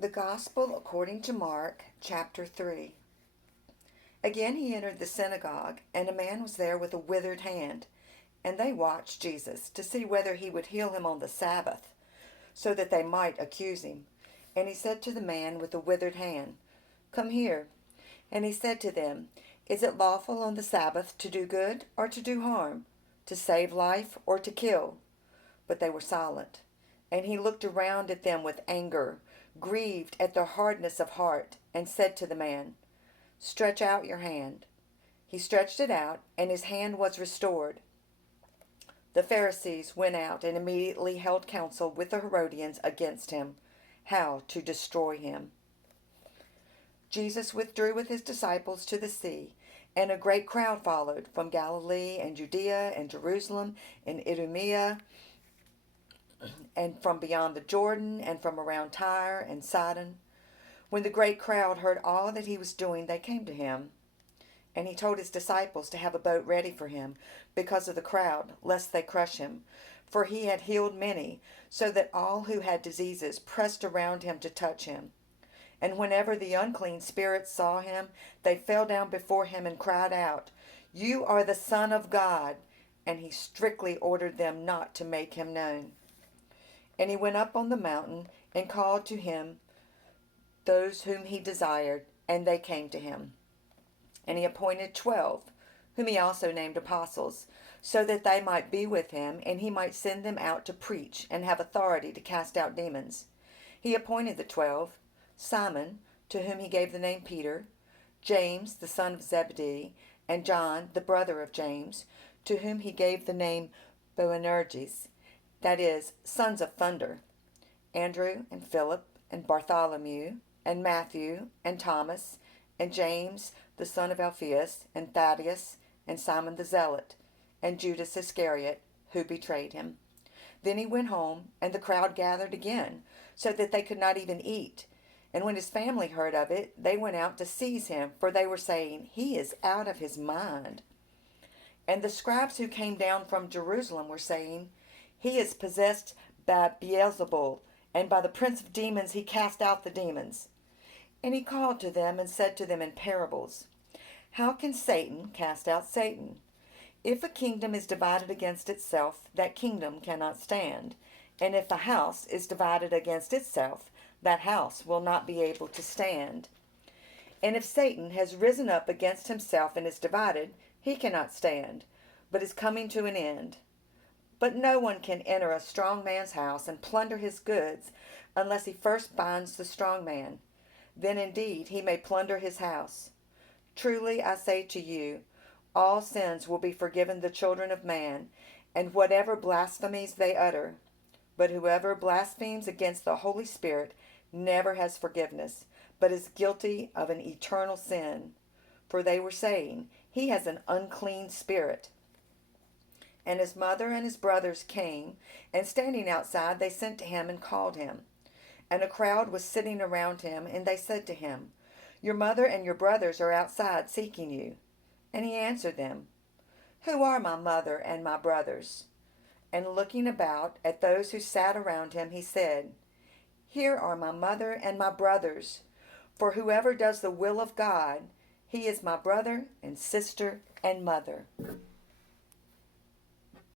The Gospel according to Mark, chapter 3. Again he entered the synagogue, and a man was there with a withered hand. And they watched Jesus to see whether he would heal him on the Sabbath, so that they might accuse him. And he said to the man with the withered hand, "Come here." And he said to them, "Is it lawful on the Sabbath to do good or to do harm, to save life or to kill?" But they were silent. And he looked around at them with anger, grieved at their hardness of heart, and said to the man, "Stretch out your hand." He stretched it out, and his hand was restored. The Pharisees went out and immediately held counsel with the Herodians against him, how to destroy him. Jesus withdrew with his disciples to the sea, and a great crowd followed from Galilee and Judea and Jerusalem and Idumea, and from beyond the Jordan, and from around Tyre and Sidon. When the great crowd heard all that he was doing, they came to him. And he told his disciples to have a boat ready for him, because of the crowd, lest they crush him. For he had healed many, so that all who had diseases pressed around him to touch him. And whenever the unclean spirits saw him, they fell down before him and cried out, "You are the Son of God." And he strictly ordered them not to make him known. And he went up on the mountain and called to him those whom he desired, and they came to him. And he appointed 12, whom he also named apostles, so that they might be with him, and he might send them out to preach and have authority to cast out demons. He appointed the 12, Simon, to whom he gave the name Peter, James, the son of Zebedee, and John, the brother of James, to whom he gave the name Boanerges, that is, sons of thunder, Andrew and Philip and Bartholomew and Matthew and Thomas and James, the son of Alphaeus, and Thaddeus and Simon the Zealot, and Judas Iscariot, who betrayed him. Then he went home, and the crowd gathered again, so that they could not even eat. And when his family heard of it, they went out to seize him, for they were saying, "He is out of his mind." And the scribes who came down from Jerusalem were saying, "He is possessed by Beelzebul, and by the prince of demons he cast out the demons." And he called to them and said to them in parables, "How can Satan cast out Satan? If a kingdom is divided against itself, that kingdom cannot stand. And if a house is divided against itself, that house will not be able to stand. And if Satan has risen up against himself and is divided, he cannot stand, but is coming to an end. But no one can enter a strong man's house and plunder his goods unless he first binds the strong man. Then indeed he may plunder his house. Truly I say to you, all sins will be forgiven the children of man, and whatever blasphemies they utter. But whoever blasphemes against the Holy Spirit never has forgiveness, but is guilty of an eternal sin. For they were saying, 'He has an unclean spirit.' And his mother and his brothers came, and standing outside they sent to him and called him. And a crowd was sitting around him, and they said to him, 'Your mother and your brothers are outside seeking you.' And he answered them, 'Who are my mother and my brothers?' And looking about at those who sat around him, he said, 'Here are my mother and my brothers. For whoever does the will of God, he is my brother and sister and mother.'"